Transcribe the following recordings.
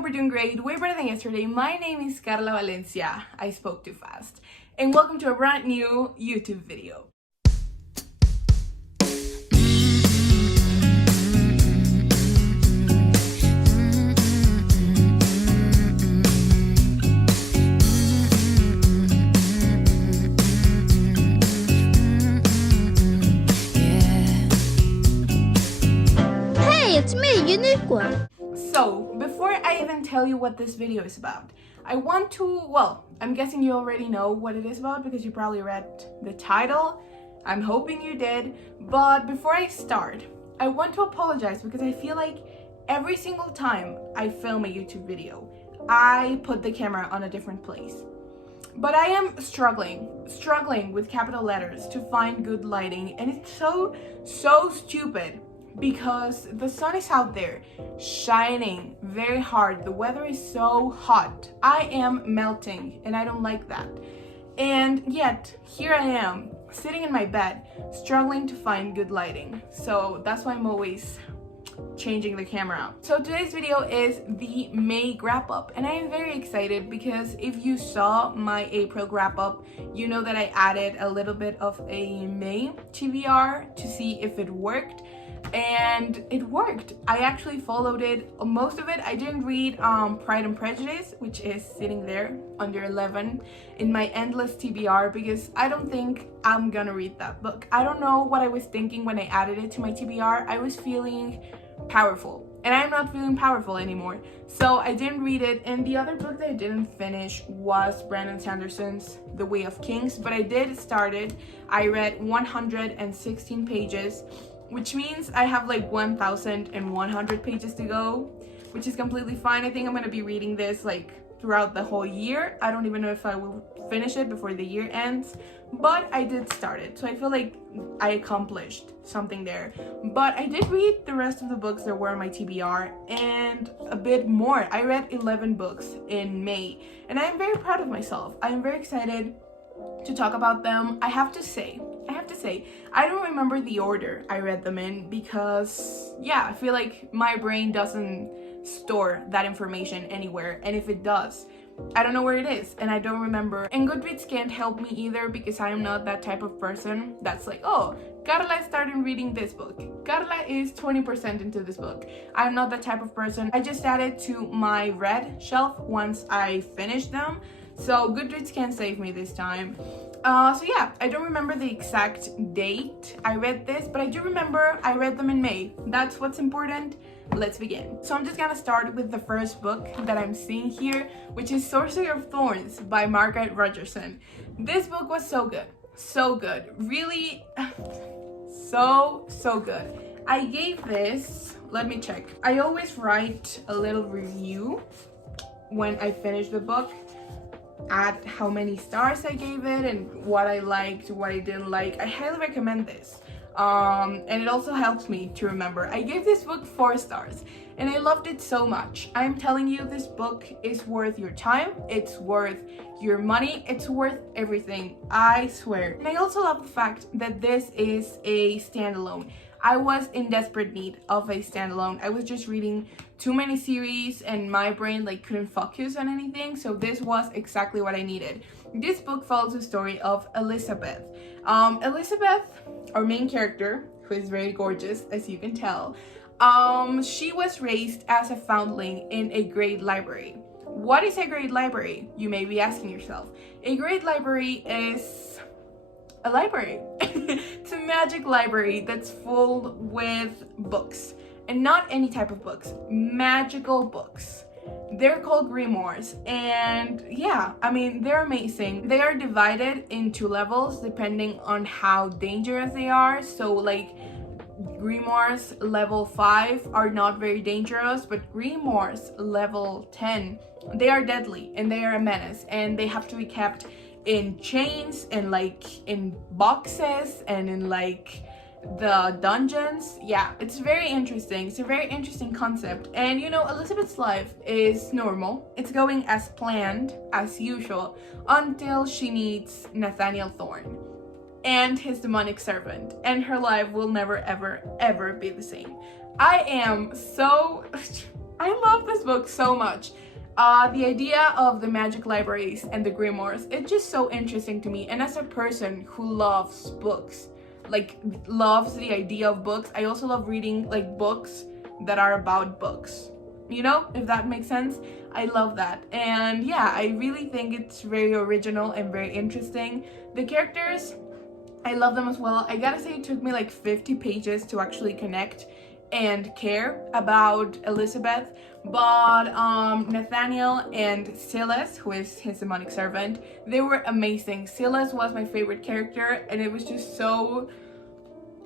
hope you're doing great, way better than yesterday. My name is Karla Valencia. I spoke too fast. And welcome to a brand new YouTube video. It's me, Unicorn. So, before I even tell you what this video is about, I want to, well, I'm guessing you already know what it is about because you probably read the title. I'm hoping you did. But before I start, I want to apologize because I feel like every single time I film a YouTube video, I put the camera on a different place. But I am struggling with capital letters to find good lighting, and it's so stupid. Because the sun is out there shining very hard. The weather is so hot. I am melting and I don't like that. And yet here I am sitting in my bed struggling to find good lighting. So that's why I'm always changing the camera out. So today's video is the May wrap up, and I am very excited because if you saw my April wrap up, you know that I added a little bit of a May TBR to see if it worked. And it worked. I actually followed it, most of it. I didn't read Pride and Prejudice, which is sitting there under 11 in my endless TBR because I don't think I'm gonna read that book. I don't know what I was thinking when I added it to my TBR. I was feeling powerful and I'm not feeling powerful anymore, so I didn't read it. And the other book that I didn't finish was Brandon Sanderson's The Way of Kings, but I did start it. I read 116 pages, which means I have like 1,100 pages to go, which is completely fine. I think I'm gonna be reading this like throughout the whole year. I don't even know if I will finish it before the year ends, but I did start it, so I feel like I accomplished something there. But I did read the rest of the books that were on my TBR and a bit more. I read 11 books in May, and I am very proud of myself. I am very excited to talk about them. I have to say, I don't remember the order I read them in because, yeah, I feel like my brain doesn't store that information anywhere, and if it does, I don't know where it is and I don't remember. And Goodreads can't help me either because I am not that type of person that's like, oh, Karla started reading this book. Karla is 20% into this book. I'm not that type of person. I just added to my read shelf once I finish them. So Goodreads can't save me this time. So yeah, I don't remember the exact date I read this, but I do remember I read them in May. That's what's important. Let's begin. So I'm just gonna start with the first book that I'm seeing here, which is Sorcery of Thorns by Margaret Rogerson. This book was so good, really so good. I gave this, let me check. I always write a little review when I finish the book, at how many stars I gave it and what I liked, what I didn't like. I highly recommend this. And it also helps me to remember. I gave this book 4 stars and I loved it so much. I'm telling you, this book is worth your time, it's worth your money, it's worth everything, I swear. And I also love the fact that this is a standalone. I was in desperate need of a standalone. I was just reading too many series and my brain like couldn't focus on anything, so this was exactly what I needed. This book follows the story of Elizabeth. Elizabeth, our main character, who is very gorgeous as you can tell, she was raised as a foundling in a great library. What is a great library? You may be asking yourself. A great library is a library. It's a magic library that's full with books, and not any type of books, magical books. They're called grimoires, and yeah, I mean, they're amazing. They are divided into levels depending on how dangerous they are. So like grimoires level 5 are not very dangerous, but grimoires level 10, they are deadly and they are a menace, and they have to be kept in chains and like in boxes and in like the dungeons. Yeah, it's very interesting. It's a very interesting concept. And you know, Elizabeth's life is normal. It's going as planned as usual until she meets Nathaniel Thorne and his demonic servant, and her life will never ever be the same. I am so I love this book so much. The idea of the magic libraries and the grimoires, it's just so interesting to me. And as a person who loves books, like loves the idea of books, I also love reading like books that are about books. You know, if that makes sense. I love that. And yeah, I really think it's very original and very interesting. The characters, I love them as well. I gotta say it took me like 50 pages to actually connect and care about Elizabeth, but Nathaniel and Silas, who is his demonic servant, they were amazing. Silas was my favorite character, and it was just so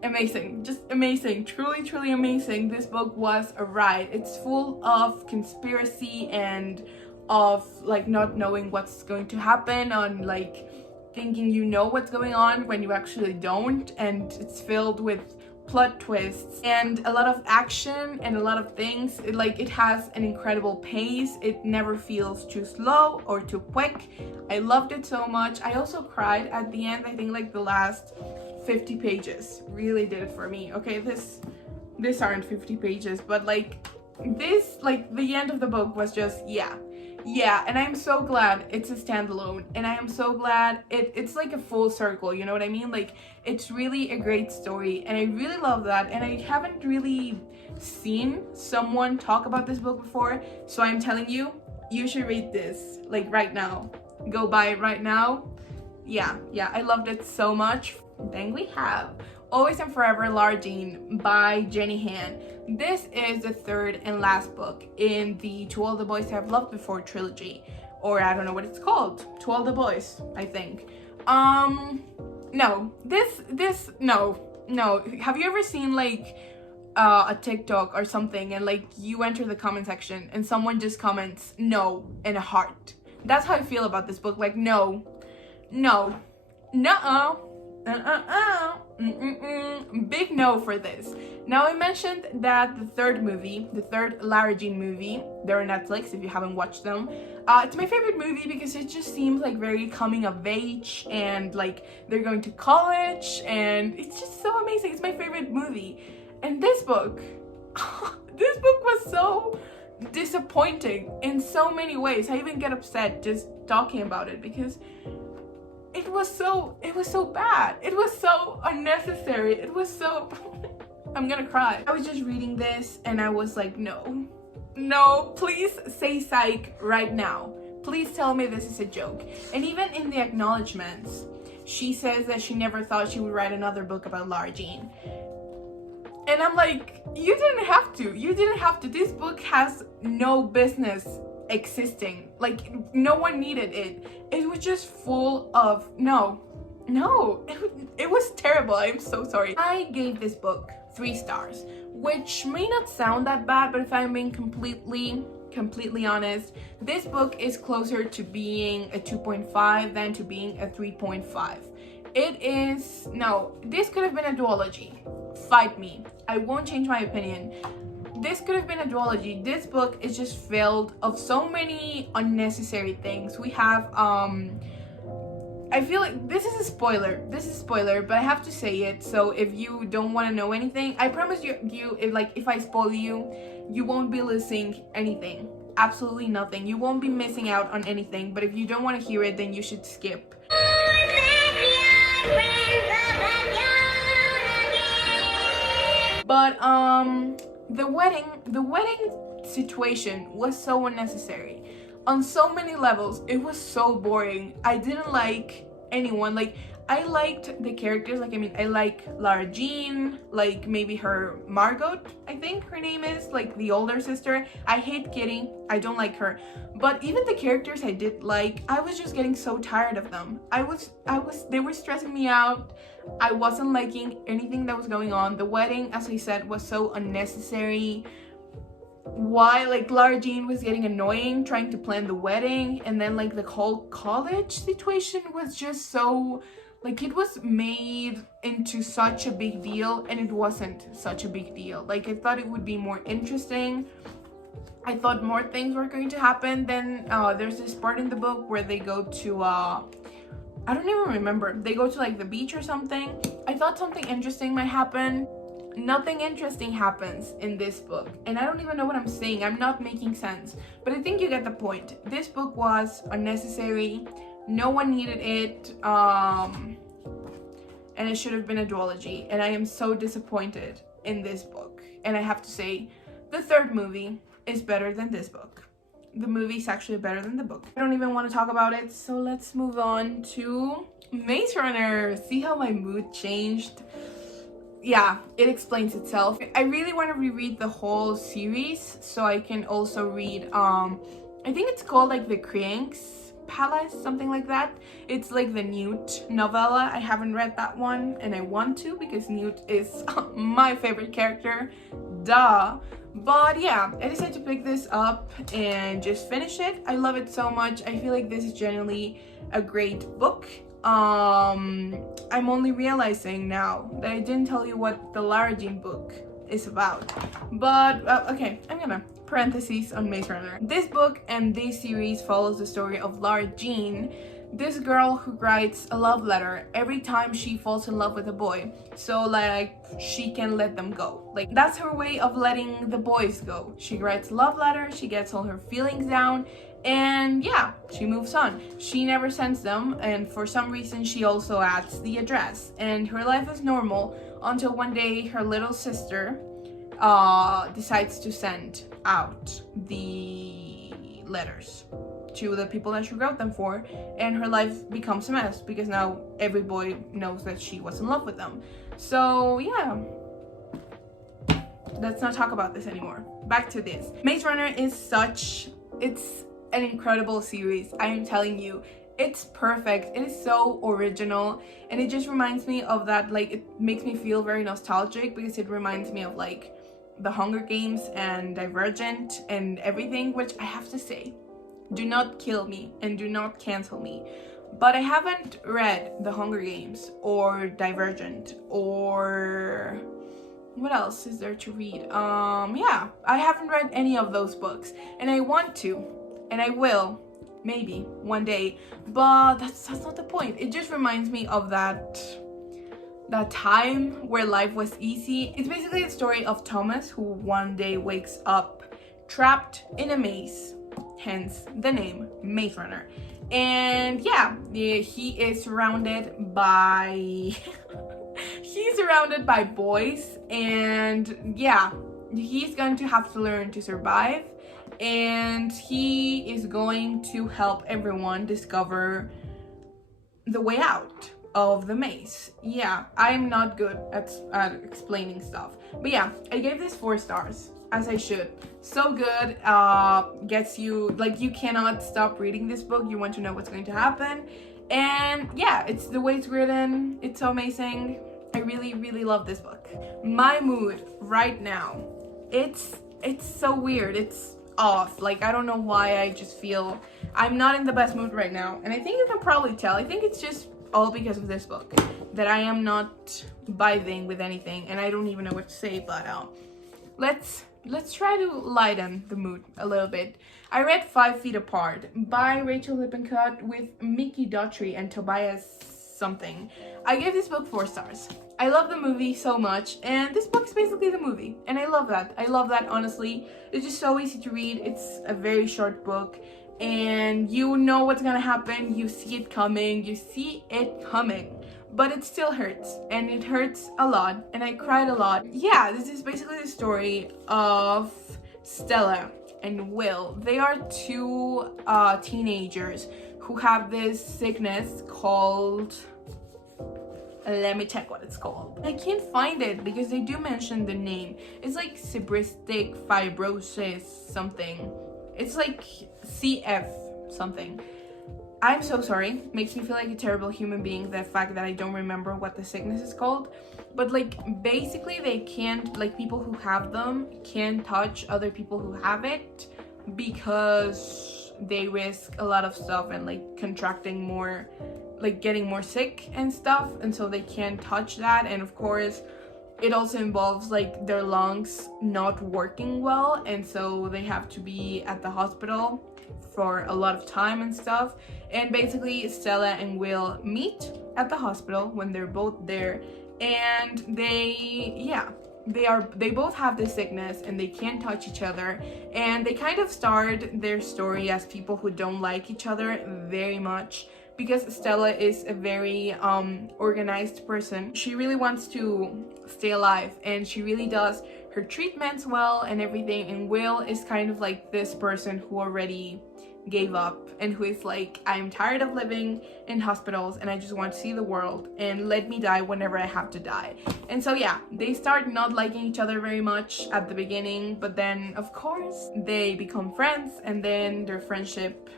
amazing, just amazing, truly amazing. This book was a ride. It's full of conspiracy and of like not knowing what's going to happen, on like thinking you know what's going on when you actually don't, and it's filled with plot twists and a lot of action and a lot of things. It has an incredible pace. It never feels too slow or too quick. I loved it so much. I also cried at the end. I think like the last 50 pages really did it for me. Okay, this aren't 50 pages, but like this, like the end of the book was just yeah, and I'm so glad it's a standalone, and I am so glad it's like a full circle, you know what I mean? Like, it's really a great story, and I really love that, and I haven't really seen someone talk about this book before, so I'm telling you, you should read this, like, right now. Go buy it right now. Yeah, I loved it so much. Then we have Always and Forever Largine by Jenny Han. This is the third and last book in the To All the Boys I've Loved Before trilogy, or I don't know what it's called. To All the Boys, I think. No. Have you ever seen like a TikTok or something, and like you enter the comment section and someone just comments no and a heart? That's how I feel about this book. Like, no, big no for this. Now, I mentioned that the third Largine movie, they're on Netflix if you haven't watched them. It's my favorite movie because it just seems like very coming of age, and like they're going to college, and it's just so amazing. It's my favorite movie. And this book, this book was so disappointing in so many ways. I even get upset just talking about it because it was so bad. It was so unnecessary. It was so I'm gonna cry. I was just reading this and I was like, no, please say psych right now. Please tell me this is a joke. And even in the acknowledgements, she says that she never thought she would write another book about Largine. And I'm like, you didn't have to. This book has no business existing. Like, no one needed it. It was just full of no, it was terrible. I'm so sorry. I gave this book 3 stars, which may not sound that bad, but if I'm being completely honest, this book is closer to being a 2.5 than to being a 3.5. It is, no, this could have been a duology. Fight me, I won't change my opinion. This could have been a duology. This book is just filled of so many unnecessary things. We have I feel like this is a spoiler, but I have to say it. So if you don't want to know anything, I promise you if I spoil you, you won't be losing anything, absolutely nothing. You won't be missing out on anything. But if you don't want to hear it, then you should skip. But the wedding situation was so unnecessary on so many levels. It was so boring. I didn't like anyone. Like, I liked the characters. Like, I mean, I like Largine, like maybe her Margot, I think her name is, like the older sister. I hate Kitty. I don't like her. But even the characters I did like, I was just getting so tired of them. They were stressing me out. I wasn't liking anything that was going on. The wedding, as I said, was so unnecessary. Why, like, Largine was getting annoying trying to plan the wedding, and then like the whole college situation was just so, like, it was made into such a big deal, and it wasn't such a big deal. Like, I thought it would be more interesting. I thought more things were going to happen. Then there's this part in the book where they go to I don't even remember. They go to like the beach or something. I thought something interesting might happen. nothing interesting happens in this book, and I don't even know what I'm saying. I'm not making sense, but I think you get the point. This book was unnecessary. No one needed it, and it should have been a duology, and I am so disappointed in this book. And I have to say, the third movie is better than this book. The movie is actually better than the book. I don't even want to talk about it, so let's move on to Maze Runner. See how my mood changed? Yeah, it explains itself. I really want to reread the whole series so I can also read, I think it's called like The Cranks Palace, something like that. It's like the Newt novella. I haven't read that one, and I want to because Newt is my favorite character. Duh. But yeah, I decided to pick this up and just finish it. I love it so much. I feel like this is genuinely a great book. I'm only realizing now that I didn't tell you what the Largine book is about. But okay, I'm gonna parentheses on Maze Runner. This book and this series follows the story of Largine, this girl who writes a love letter every time she falls in love with a boy, so like she can let them go. Like that's her way of letting the boys go. She writes a love letter, she gets all her feelings down, and yeah, she moves on. She never sends them, and for some reason she also adds the address, and her life is normal until one day her little sister decides to send out the letters to the people that she wrote them for, and her life becomes a mess because now every boy knows that she was in love with them. So yeah, let's not talk about this anymore. Back to this. Maze Runner is it's an incredible series. I am telling you, it's perfect. It is so original, and it just reminds me of that, like, it makes me feel very nostalgic because it reminds me of like the Hunger Games and Divergent and everything, which I have to say, do not kill me and do not cancel me, but I haven't read the Hunger Games or Divergent, or what else is there to read? Yeah, I haven't read any of those books, and I want to, and I will, maybe one day, but that's not the point. It just reminds me of that time where life was easy. It's basically the story of Thomas, who one day wakes up trapped in a maze, hence the name Maze Runner. And yeah, he is surrounded by he's surrounded by boys, and yeah, he's going to have to learn to survive, and he is going to help everyone discover the way out of the maze. Yeah, I'm not good at explaining stuff, but yeah, I gave this 4 stars, as I should. So good. Gets you, like, you cannot stop reading this book. You want to know what's going to happen, and yeah, it's the way it's written, it's so amazing. I really love this book. My mood right now, it's so weird. It's off. Like, I don't know why, I just feel I'm not in the best mood right now, and I think you can probably tell. I think it's just all because of this book that I am not vibing with anything, and I don't even know what to say, but let's try to lighten the mood a little bit. I read 5 Feet Apart by Rachel Lippincott with Mickey Daughtry and Tobias something. I gave this book 4 stars. I love the movie so much, and this book is basically the movie, and I love that. I love that, honestly. It's just so easy to read. It's a very short book, and you know what's gonna happen. You see it coming. But it still hurts, and it hurts a lot, and I cried a lot. Yeah, this is basically the story of Stella and Will. They are 2 teenagers who have this sickness called, let me check what it's called. I can't find it because they do mention the name. It's like cystic fibrosis something. It's like CF something. I'm so sorry. Makes me feel like a terrible human being, the fact that I don't remember what the sickness is called. But like, basically they can't, like, people who have them can't touch other people who have it because they risk a lot of stuff and like contracting more, like getting more sick and stuff, and so they can't touch that. And of course it also involves like their lungs not working well, and so they have to be at the hospital for a lot of time and stuff. And basically Stella and Will meet at the hospital when they're both there, and they they both have this sickness and they can't touch each other, and they kind of start their story as people who don't like each other very much, because Stella is a very organized person. She really wants to stay alive, and she really does her treatments well and everything, and Will is kind of like this person who already gave up and who is like, I'm tired of living in hospitals and I just want to see the world, and let me die whenever I have to die. And so yeah, they start not liking each other very much at the beginning, but then of course they become friends, and then their friendship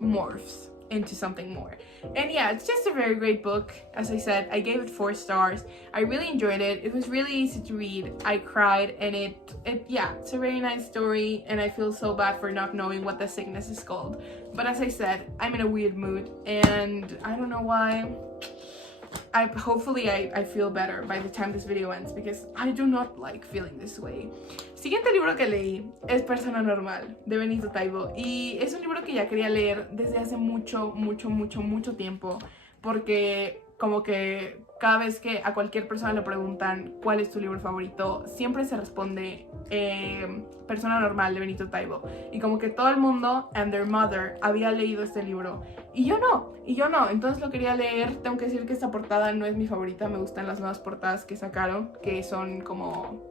morphs into something more. And yeah, it's just a very great book. As I said, I gave it 4 stars. I really enjoyed it. It was really easy to read. I cried, and yeah, it's a very nice story, and I feel so bad for not knowing what the sickness is called. But as I said, I'm in a weird mood, and I don't know why. Hopefully I feel better by the time this video ends, because I do not like feeling this way. Siguiente libro que leí es Persona Normal, de Benito Taibo, y es un libro que ya quería leer desde hace mucho tiempo, porque como que cada vez que a cualquier persona le preguntan cuál es tu libro favorito, siempre se responde Persona Normal, de Benito Taibo, y como que todo el mundo and their mother había leído este libro, y yo no, entonces lo quería leer. Tengo que decir que esta portada no es mi favorita, me gustan las nuevas portadas que sacaron, que son como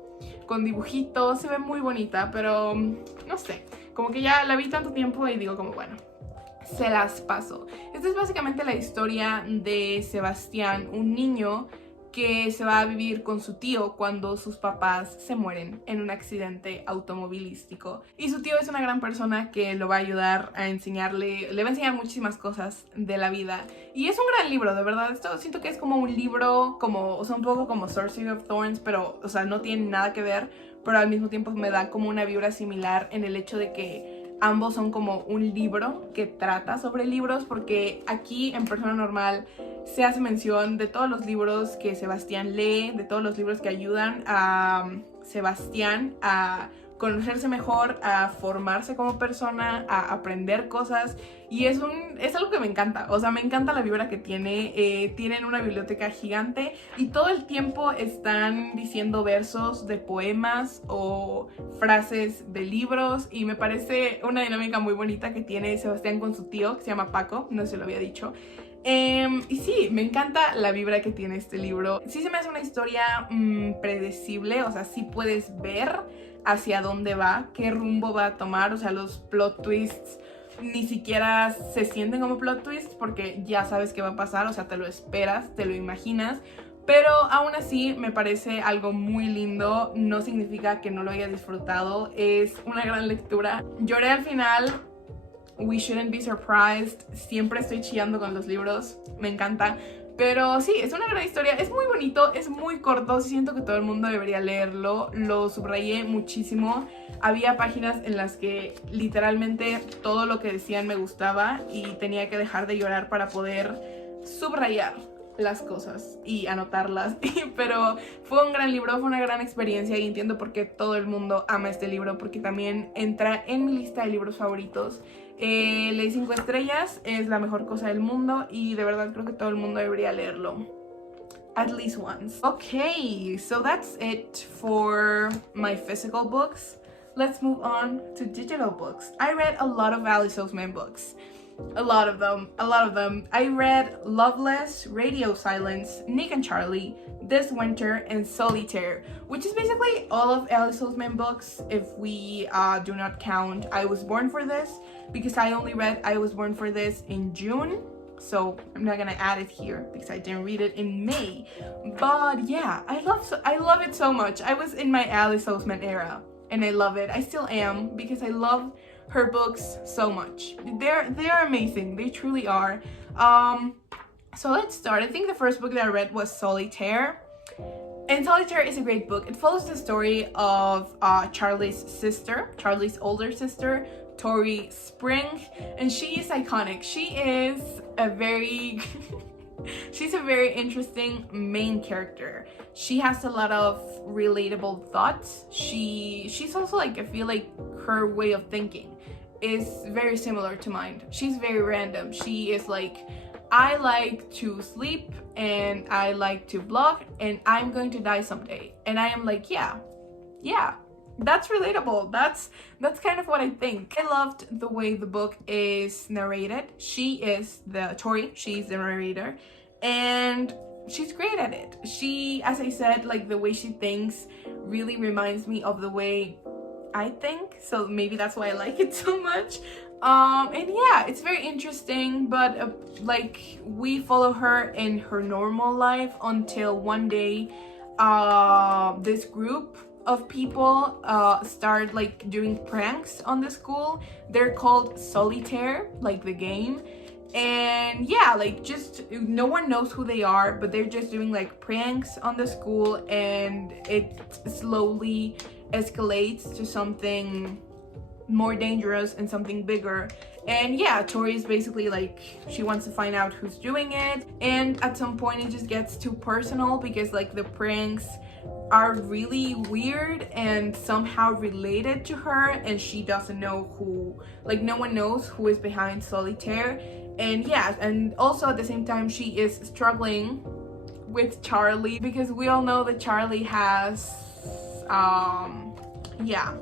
con dibujitos, se ve muy bonita, pero no sé, como que ya la vi tanto tiempo y digo como bueno, se las paso. Esta es básicamente la historia de Sebastián, un niño que se va a vivir con su tío cuando sus papás se mueren en un accidente automovilístico. Y su tío es una gran persona que lo va a ayudar a enseñarle, le va a enseñar muchísimas cosas de la vida. Y es un gran libro, de verdad. Esto siento que es como un libro, como, o sea, un poco como Sorcery of Thorns, pero, o sea, no tiene nada que ver, pero al mismo tiempo me da como una vibra similar en el hecho de que ambos son como un libro que trata sobre libros, porque aquí en Persona Normal se hace mención de todos los libros que Sebastián lee, de todos los libros que ayudan a Sebastián a conocerse mejor, a formarse como persona, a aprender cosas, y es algo que me encanta. O sea, me encanta la vibra que tiene. Tienen una biblioteca gigante y todo el tiempo están diciendo versos de poemas o frases de libros, y me parece una dinámica muy bonita que tiene Sebastián con su tío, que se llama Paco, no sé si lo había dicho. Y sí, me encanta la vibra que tiene este libro. Sí se me hace una historia predecible, o sea, sí puedes ver hacia dónde va, qué rumbo va a tomar. O sea, los plot twists ni siquiera se sienten como plot twists porque ya sabes qué va a pasar, o sea, te lo esperas, te lo imaginas. Pero aún así me parece algo muy lindo, no significa que no lo haya disfrutado, es una gran lectura. Lloré al final. We shouldn't be surprised. Siempre estoy chillando con los libros, me encanta. Pero sí, es una gran historia, es muy bonito, es muy corto, siento que todo el mundo debería leerlo. Lo subrayé muchísimo. Había páginas en las que literalmente todo lo que decían me gustaba y tenía que dejar de llorar para poder subrayar las cosas y anotarlas. Pero fue un gran libro, fue una gran experiencia, y entiendo por qué todo el mundo ama este libro, porque también entra en mi lista de libros favoritos. Le di 5 estrellas, es la mejor cosa del mundo y de verdad creo que todo el mundo debería leerlo at least once. Okay, so that's it for my physical books. Let's move on to digital books. I read a lot of Alice Oseman books. A lot of them. I read Loveless, Radio Silence, Nick and Charlie, This Winter, and Solitaire, which is basically all of Alice Oseman books if we do not count I Was Born for This, because I only read I Was Born for This in June, so I'm not gonna add it here because I didn't read it in May. But yeah, I love it so much. I was in my Alice Oseman era and I love it. I still am, because I love her books so much. They're amazing, they truly are. So let's start. I think the first book that I read was Solitaire, and Solitaire is a great book. It follows the story of Charlie's older sister, Tori Spring, and she is iconic. She is a very she's a very interesting main character. She has a lot of relatable thoughts. She's also like, I feel like her way of thinking is very similar to mine. She's very random. She is like, I like to sleep and I like to vlog, and I'm going to die someday. And I am like, yeah, that's relatable. That's kind of what I think. I loved the way the book is narrated. She is the Tori, she's the narrator, and she's great at it. She, as I said, like the way she thinks really reminds me of the way I think, so maybe that's why I like it so much. And yeah, it's very interesting, but like we follow her in her normal life until one day this group of people start like doing pranks on the school. They're called Solitaire, like the game. And yeah, like just no one knows who they are, but they're just doing like pranks on the school, and it slowly escalates to something more dangerous and something bigger. And yeah, Tori is basically like, she wants to find out who's doing it, and at some point it just gets too personal because like the pranks are really weird and somehow related to her, and she doesn't know who, like no one knows who is behind Solitaire. And yeah, and also at the same time she is struggling with Charlie, because we all know that Charlie has yeah,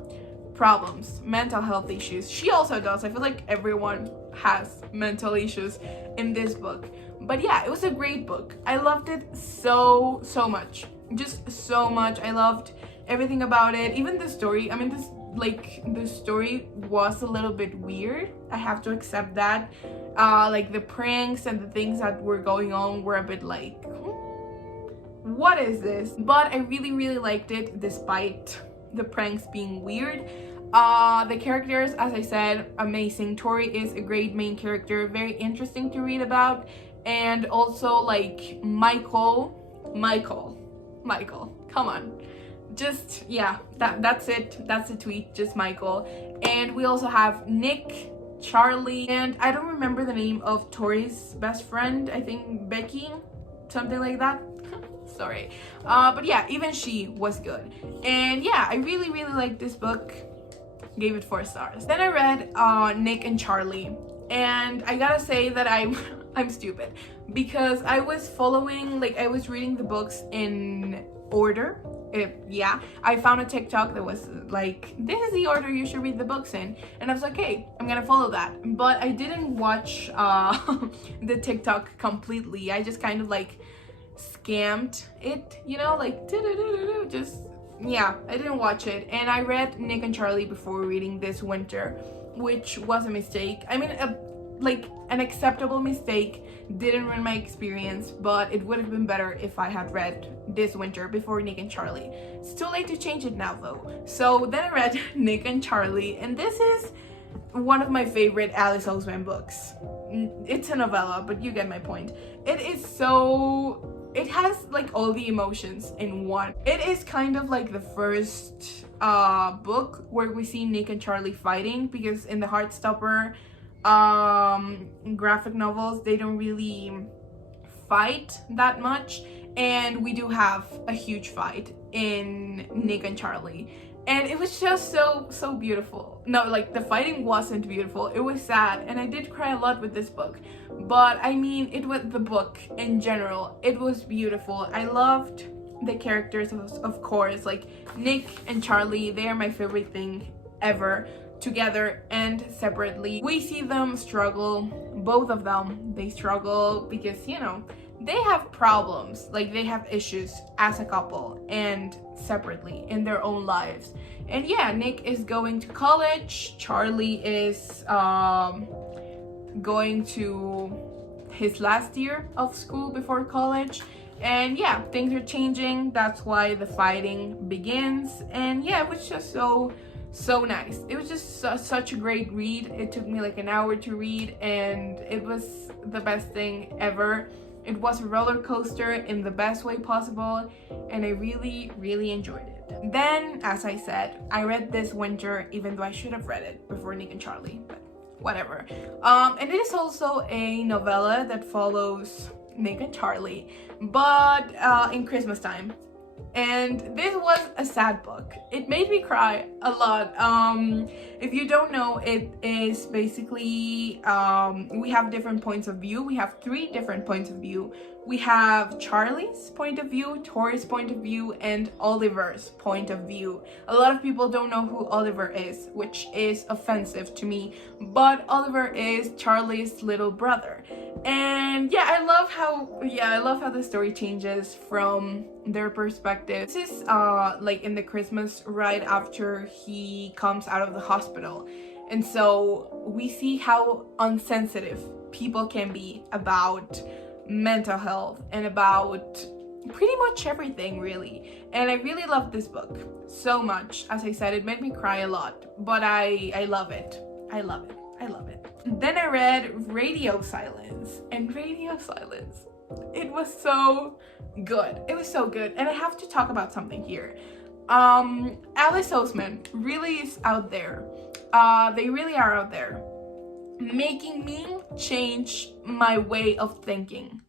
problems, mental health issues. She also does. I feel like everyone has mental issues in this book. But yeah, it was a great book. I loved it so much, just so much. I loved everything about it, even the story. I mean, this, like, the story was a little bit weird, I have to accept that. Like the pranks and the things that were going on were a bit like, what is this? But I really liked it despite the pranks being weird. The characters, as I said, amazing. Tori is a great main character, very interesting to read about. And also like Michael, come on. Just, yeah, that's it. That's the tweet, just Michael. And we also have Nick, Charlie, and I don't remember the name of Tori's best friend. I think Becky, something like that. Sorry. But yeah, even she was good. And yeah, I really liked this book. Gave it 4 stars. Then I read Nick and Charlie, and I gotta say that I'm stupid, because I was following, like I was reading the books in order. Yeah, I found a TikTok that was like, this is the order you should read the books in, and I was like, hey, I'm gonna follow that. But I didn't watch the TikTok completely. I just kind of like scammed it, you know, like just, yeah, I didn't watch it. And I read Nick and Charlie before reading this winter, which was a mistake. I mean, like an acceptable mistake. Didn't ruin my experience, but it would have been better if I had read this winter before Nick and Charlie. It's too late to change it now though. So then I read Nick and Charlie, and this is one of my favorite Alice Oseman books. It's a novella, but you get my point. It is so, it has like all the emotions in one. It is kind of like the first book where we see Nick and Charlie fighting, because in the Heartstopper graphic novels, they don't really fight that much, and we do have a huge fight in Nick and Charlie, and it was just so beautiful. No, like the fighting wasn't beautiful, it was sad, and I did cry a lot with this book, but I mean, it was the book in general, it was beautiful. I loved the characters, of course, like Nick and Charlie, they are my favorite thing ever, together and separately. We see them struggle, both of them, they struggle because, you know, they have problems, like they have issues as a couple and separately in their own lives. And yeah, Nick is going to college, Charlie is going to his last year of school before college, and yeah, things are changing. That's why the fighting begins. And yeah, it was just so nice. It was just such a great read. It took me like an hour to read, and it was the best thing ever. It was a roller coaster in the best way possible, and I really enjoyed it. Then, as I said, I read this winter, even though I should have read it before Nick and Charlie, but whatever. And it is also a novella that follows Nick and Charlie, but in Christmas time. And this was a sad book. It made me cry a lot. If you don't know, it is basically we have different points of view. We have 3 different points of view We have Charlie's point of view, Tori's point of view, and Oliver's point of view. A lot of people don't know who Oliver is, which is offensive to me, but Oliver is Charlie's little brother. And I love how the story changes from their perspective. This is like in the Christmas right after he comes out of the hospital. And so we see how unsensitive people can be about mental health and about pretty much everything, really. And I really love this book so much. As I said, it made me cry a lot, but I love it. I love it. I love it. Then I read Radio Silence, and Radio Silence, it was so good. It was so good. And I have to talk about something here. Alice Oseman really is out there. They really are out there, making me change my way of thinking.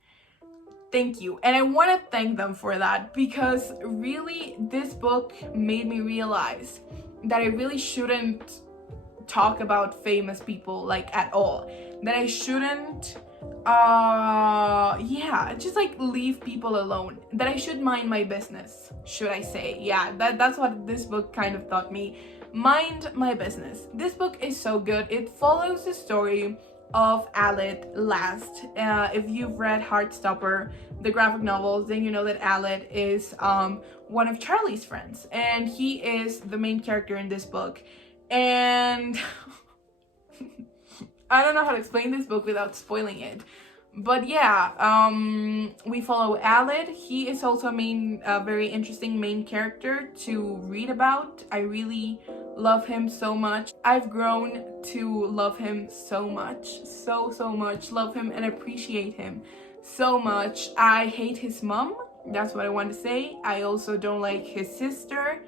Thank you. And I want to thank them for that, because really this book made me realize that I really shouldn't talk about famous people like at all. That I shouldn't just like leave people alone. That I should mind my business, should I say. That's what this book kind of taught me. Mind my business. This book is so good. It follows the story of Aled Last. If you've read Heartstopper, the graphic novels, then you know that Aled is one of Charlie's friends, and he is the main character in this book. And I don't know how to explain this book without spoiling it. But we follow Aled. He is also a very interesting main character to read about. I really love him so much. I've grown to love him so much, so much. Love him and appreciate him so much. I hate his mom. That's what I want to say. I also don't like his sister.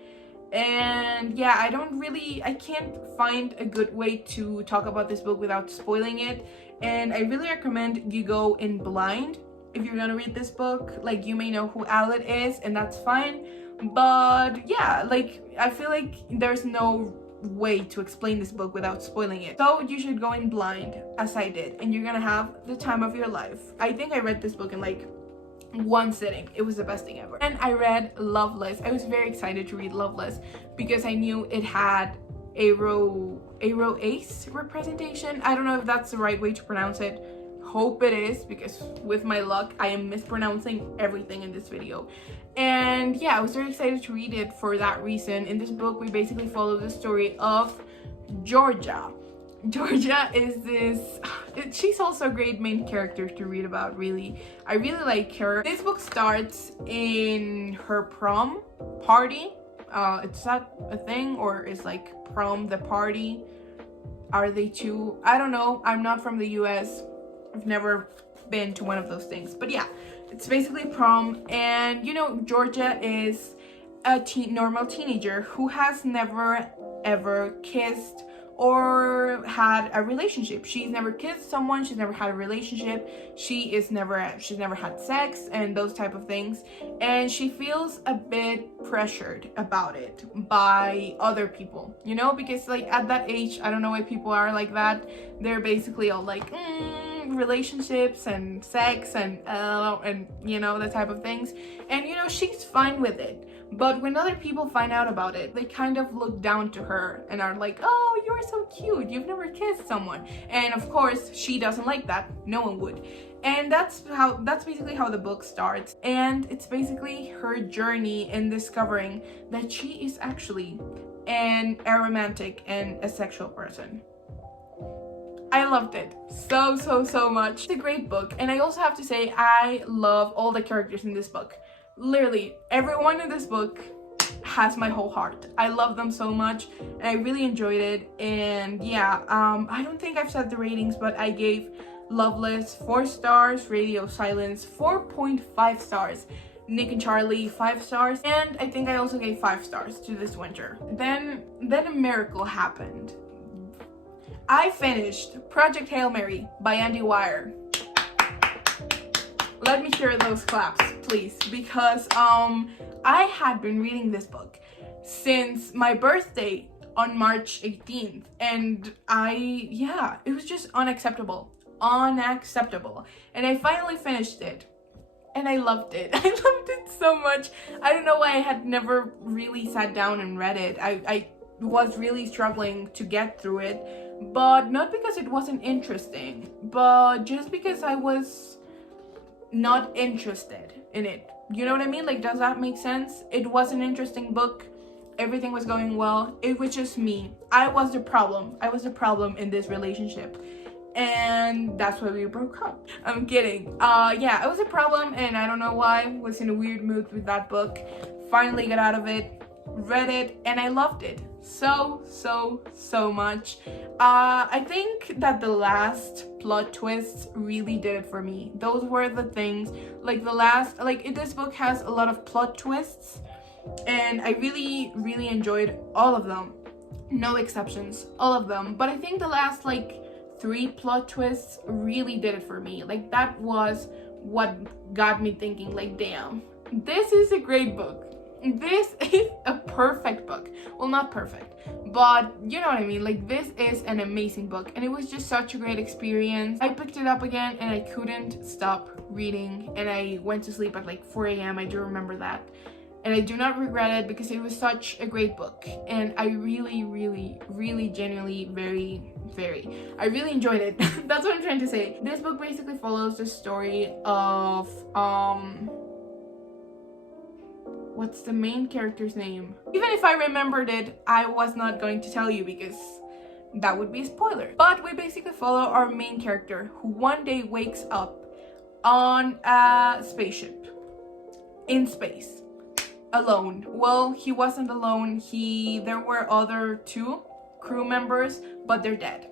And I can't find a good way to talk about this book without spoiling it. And I really recommend you go in blind if you're gonna read this book. Like, you may know who Aled is, and that's fine. But I feel like there's no way to explain this book without spoiling it. So you should go in blind, as I did, and you're gonna have the time of your life. I think I read this book in like one sitting. It was the best thing ever. And I read Loveless. I was very excited to read Loveless because I knew it had Ace representation. I don't know if that's the right way to pronounce it. Hope it is, because with my luck I am mispronouncing everything in this video. And I was very excited to read it for that reason. In this book we basically follow the story of Georgia. Georgia is she's also a great main character to read about, really. I really like her. This book starts in her prom party. Is that a thing, or is like prom the party? Are they two? I don't know. I'm not from the US. I've never been to one of those things. But it's basically prom. And Georgia is a normal teenager who has never ever kissed or had a relationship. She's never kissed someone, she's never had a relationship, she's never had sex and those type of things. And she feels a bit pressured about it by other people, because like at that age, I don't know why people are like that. They're basically all like relationships and sex and that type of things. And she's fine with it. But when other people find out about it, they kind of look down to her and are like, oh, you're so cute, you've never kissed someone. And of course, she doesn't like that. No one would. And that's basically how the book starts. And it's basically her journey in discovering that she is actually a romantic and a sexual person. I loved it so much. It's a great book. And I also have to say, I love all the characters in this book. Literally, everyone in this book has my whole heart. I love them so much, and I really enjoyed it. And I don't think I've said the ratings, but I gave Loveless 4 stars, Radio Silence 4.5 stars, Nick and Charlie 5 stars, and I think I also gave 5 stars to This Winter. Then a miracle happened. I finished Project Hail Mary by Andy Weir. Let me hear those claps, please, because I had been reading this book since my birthday on March 18th, and it was just unacceptable, and I finally finished it. and I loved it. I loved it so much. I don't know why I had never really sat down and read it. I was really struggling to get through it, but not because it wasn't interesting, but just because I was not interested in it. You know what I mean? Like, does that make sense? It was an interesting book. Everything was going well. It was just me. I was the problem. I was the problem in this relationship. And that's why we broke up. I'm kidding. Yeah, I was a problem, and I don't know why. I was in a weird mood with that book. Finally got out of it, read it, and I loved it so much. I think that the last plot twists really did it for me. Those were the things, like this book has a lot of plot twists, and I really enjoyed all of them. No exceptions, all of them. But I think the last 3 plot twists really did it for me. Like, that was what got me thinking, like, damn, this is a great book. This is a perfect book. Well, not perfect, but you know what I mean. Like, this is an amazing book, and it was just such a great experience. I picked it up again and I couldn't stop reading, and I went to sleep at 4 a.m. I do remember that, and I do not regret it because it was such a great book, and I really genuinely I really enjoyed it. That's what I'm trying to say. This book basically follows the story of what's the main character's name? Even if I remembered it, I was not going to tell you because that would be a spoiler. But we basically follow our main character, who one day wakes up on a spaceship in space, alone. Well, he wasn't alone. There were other 2 crew members, but they're dead.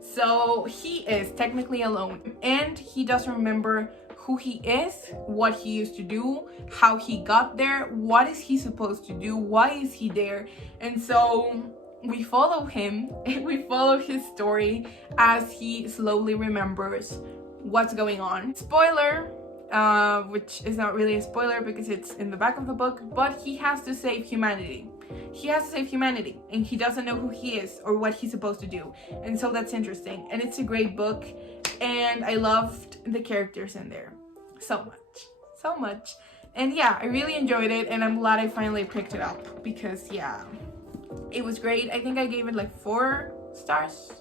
So he is technically alone, and he doesn't remember who he is, what he used to do, how he got there, what is he supposed to do, why is he there. And so we follow him and we follow his story as he slowly remembers what's going on. Spoiler, which is not really a spoiler because it's in the back of the book, but he has to save humanity. He has to save humanity, and he doesn't know who he is or what he's supposed to do. And so that's interesting, and it's a great book, and I loved the characters in there so much. And yeah, I really enjoyed it, and I'm glad I finally picked it up because yeah, it was great. I think I gave it 4 stars.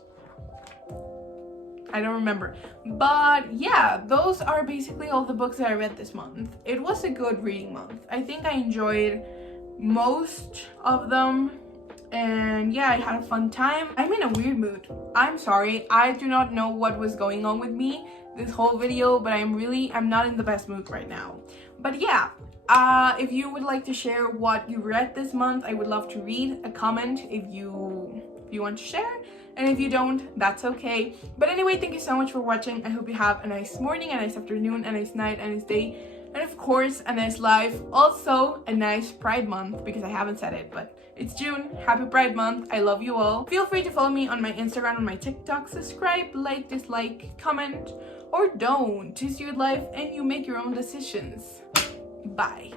I don't remember, but yeah, those are basically all the books that I read this month. It was a good reading month. I think I enjoyed most of them, and yeah, I had a fun time. I'm in a weird mood. I'm sorry, I do not know what was going on with me this whole video, but I'm not in the best mood right now. But yeah, if you would like to share what you read this month, I would love to read a comment if you want to share, and if you don't, that's okay. But anyway, thank you so much for watching. I hope you have a nice morning, a nice afternoon, a nice night, a nice day, and of course a nice life. Also a nice Pride month, because I haven't said it, but it's June. Happy Pride month. I love you all. Feel free to follow me on my Instagram and my TikTok. Subscribe, like, dislike, comment, or don't. Choose your life and you make your own decisions. Bye.